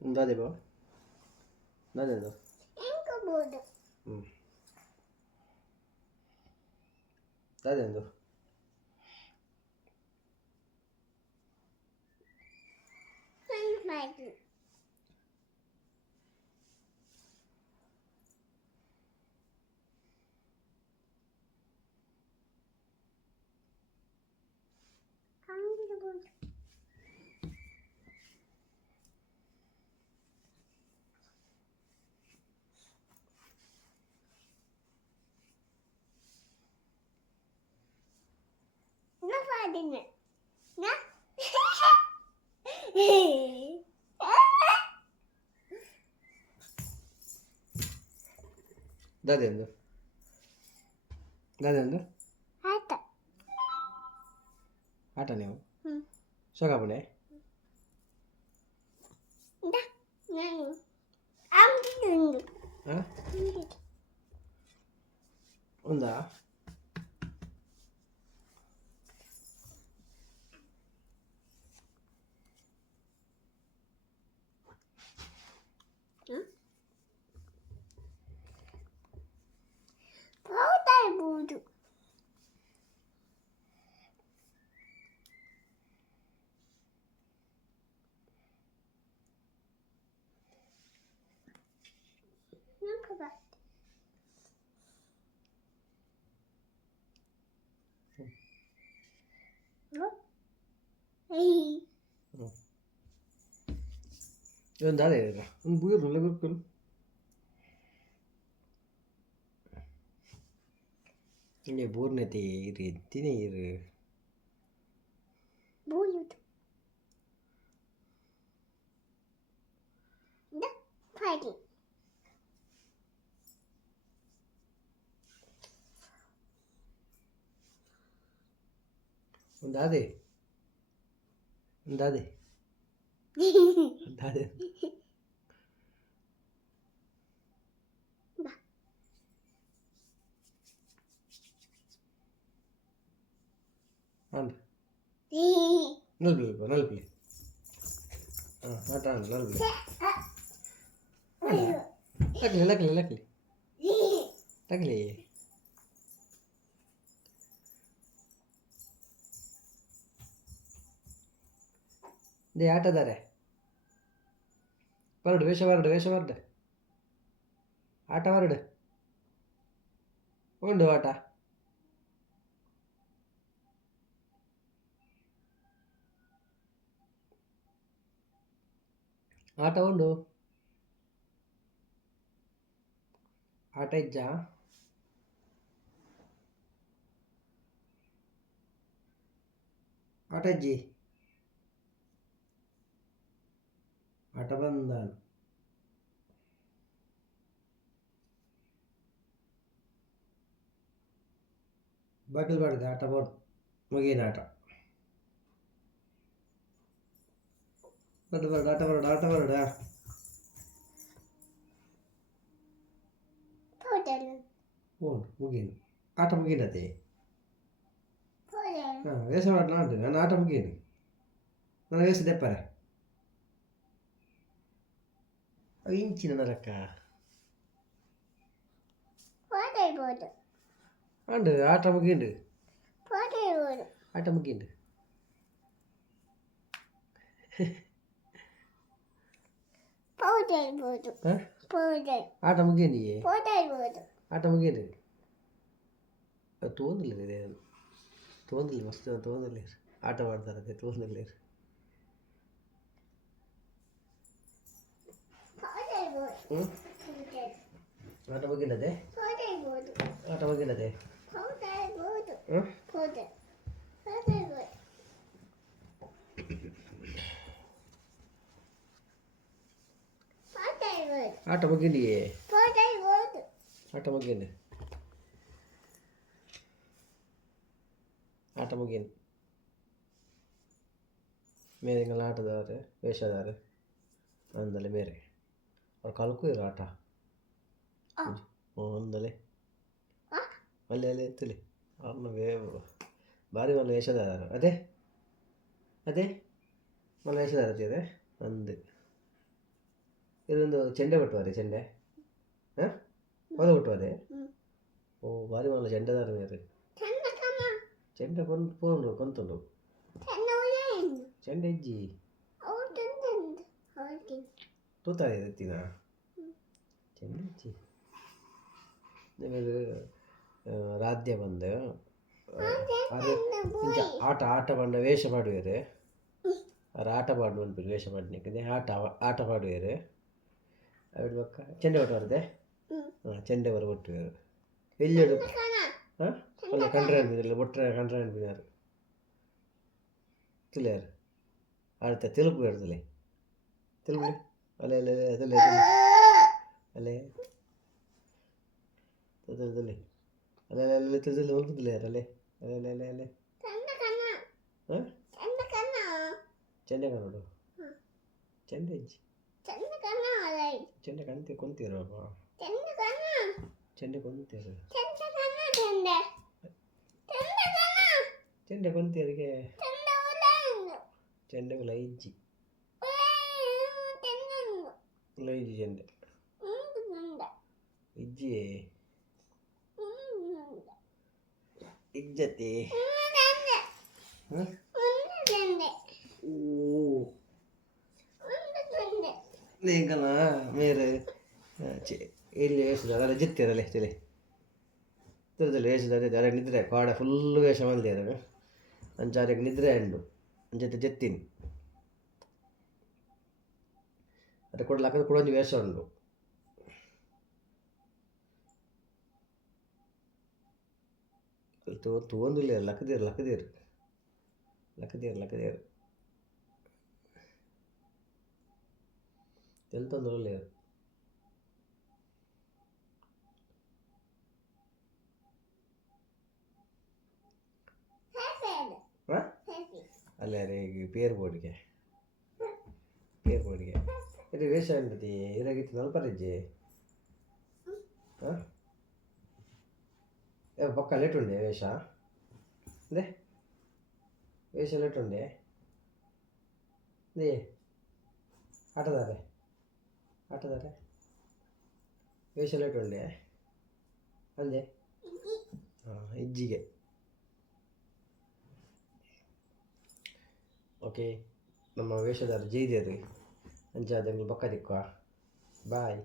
Dale, va. Dale, no. Dale, no. Dale, no. Dale, no. ಆಟ ನೀವು ಸೋಗಾಪಣೆ ఉందా ಇದೊಂದು ಅದೇ ಒಂದು ಬುಗಿರ್ನಲ್ಲ ಬಿರ್ಕುಲ್ ಹಿಂಗೆ ಬೂರ್ನತಿ ಇರಿ ತಿನಿ ಇರು ಒಂದು ಅದೇ ಒಂದು ಅದೇ ಅದೇ ಆಂಡ್ ನಲ್ಪಿ ನಲ್ಪಿ ಹಾಂ ಆಟ ಆಂಡ್ ನಲ್ಪಿ ಲಕ್ಲಿ ಲಕ್ಲಿ ಲಕ್ಲಿ ಲಕ್ಲಿ ದೇ ಆಟದಾರೆ ಬರಡು ವೇಷ ಬರಡು ಆಟ ಬರಡು ಉಂಡು ಆಟ ಆಟ ಉಂಡು ಆಟ ಇಜ್ಜ ಆಟ ಇಜ್ಜಿ ಆಟ ಬಂದ ಬಾಗಿಲು ಬಾಡಿದೆ ಆಟ ಬೋರ್ಡ್ ಮುಗಿನ ಆಟ ಬರಡು ಆಟ ಬರಡು ಓನ್ ಮುಗೀನು ಆಟ ಮುಗೀನತೆ ಹಾಂ ವೇಷ ಮಾಡಿ ನಾನು ಆಟ ಮುಗೀನು ನಾನು ವೇಷ ದೆಪ್ಪರೆ ಇಂಚಿನ ನರಕ ಅಂಡು ಆಟ ಮುಗೀಂಡು ಆಟ ಮುಗೀಂಡು ಆಟ ಮುಗೀನಿಯೇ ಆಟ ಮುಗೀನು തോന്നില്ല തോന്നില്ല ಮಸ್ತ್ തോന്നില്ല ಆಟ ಮಾಡ್ತಾರೆ തോന്നില്ല ಆಟ ಮುಗಿಲ್ಲದೆ ಆಟ ಮುಗಿಲ್ಲದೆ ಆಟ ಮುಗಿಲಿಯೇ ಆಟ ಮುಗಿಯನು ಆಟ ಮುಗಿಯನು ಮೇರೆ നിങ്ങൾ ಆಟದಾರೆ ವೇಷದಾರೆ ಅಂದಲೆ ಮೇರೆ ಅವ್ರು ಕಲ್ಕು ಇರೋ ಆಟ ಒಂದಲೆ ಅಲ್ಲಿ ಅಲ್ಲಿ ಎತ್ತಲಿ ಅವ್ರನ್ನ ಭಾರಿ ಒಂದು ವೇಷದಾರ ಅದೇ ಅದೇ ಮళ్ళీ ವೇಷದಾರ ಅದೇ ಅಂದು ಇದೊಂದು ಚೆಂಡೆ ಕೊಟ್ಟುವಾರೆ ಚೆಂಡೆ ಹಾಂ ಹೊಲ ಕೊಟ್ಟುವಾರೆ ಓ ಭಾರಿ ಮಾಡಲ್ಲ ಚೆಂಡೆದಾರ ಮೇರೆ ಚೆಂಡೆ ಕೊಂದು ಪೋಂಡು ಕೊಂತುಂಡು ಚೆಂಡೆ ಇಜ್ಜಿ ತೂತಾಳೆ ಎತ್ತಿನ ಚೆಂಡೆ ಇಜ್ಜಿ ನಿಮಗೆ ರಾಧ್ಯ ಬಂದು ಅದು ಇಂಚ ಆಟ ಪಂಡ ವೇಷ ಪಾಡುವೆರು ಅವ್ರು ಆಟ ಪಾಡು ಅನ್ಬಿಟ್ಟು ವೇಷ ಪಾಡ್ನಿಕ್ಕೆ ಆಟ ಪಾಡುವೆರು ಅವ್ರ ಪಕ್ಕ ಚೆಂಡೆ ಕೊಟ್ಟುವಾರದೆ ಹಾಂ ಚೆಂಡೆ ಬರ ಕೊಟ್ಟುವೆರು ಎಲ್ಲಿಡು ಹಾಂ ಅಲ್ಲ ಕಂಡ್ರೆ ಅನ್ಬಿದ್ರಲ್ಲ ಬೊಟ್ರೆ ಕಂಡ್ರೆ ಅನ್ಬಿದಾರು ತಿಳಿಯಾರು ಆಡ್ತಾ ತಿಳುಪು ಹೇಳ್ತಲೆ ತಿಳುಪು ಅಲೆ ಅಲೆ ಅದಲ್ಲ ಅಲೆ ಅದಲ್ಲಿ ಅಲೆ ಅಲೆ ತಿಳಿ ಮಲ್ಪದಿಲ್ಲ ಯಾರು ಅಲೆ ಅಲೆ ಅಲೆ ಅಲೆ ಅಲೆ ಹಾಂ ಚೆಂಡೆ ಕನ್ನೋಡು ಚೆಂಡೆ ಇಜ್ಜಿ ಚೆಂಡೆ ಕಣ್ತಿ ಕೊಂತೀರಪ್ಪ ಚೆಂಡೆ ಕೊಂತೀರು ಚೆಂಡೆ ಕೊಂತೀರಿಗೆ ಚೆಂಡೆ ಲೈಜ್ಜಿ ಲೈಜಿ ಚೆಂಡೆ ಇಜ್ಜಿ ಇಜ್ಜತಿ ನೀಗಲ ಮೇರೆ ಇಲ್ಲಿ ವೇಷದ ಅದೆಲ್ಲ ಜಿತ್ತಿರಲ್ಲ ತಿಳಿ ತಿರುದಲ್ಲಿ ವೇಷದ ಅದಕ್ಕೆ ನಿದ್ರೆ ಕಾಡ ಫುಲ್ಲು ವೇಷ ಮಲ್ದಿರ ಅಂಚಾರಿಗೆ ನಿದ್ರೆ ಅಂಡು ಅಂಚತೆ ಜೆತ್ತಿನಿ ಅದು ಕೊಡಲಾಕ ಕೊಡೊಂದು ವೇಷ ಉಂಡು ತೋಂದಿಲ್ಲ ಲಕ್ಕದೇರು ಎಂತಂದ್ರೆ ಒಳ್ಳೆಯ ಅಲ್ಲೇ ಈಗ ಪೇರ್ ಬೋರ್ಡ್ಗೆ ಇದು ವೇಷ ಅಂಟತಿ ಇರಾಗಿತ್ತು ನಲ್ಪರಜ್ಜಿ ಹಾಂ ಪಕ್ಕ ಲೇಟುಂಡೆ ವೇಷ ಅದೇ ವೇಷ ಲೇಟುಂಡೆ ಅದೇ ಆಟದಾರೆ ವೇಷ ಲೇಟುಂಡೆ ಅಂದೆ ಹಾಂ ಇಜ್ಜಿಗೆ ಓಕೆ ನಮ್ಮ ವೇಷದಾರ ಜೈದೇರಿ ಅಂಚಾದ ಪಕ್ಕ ದಿಕ್ಕ ಬಾಯ್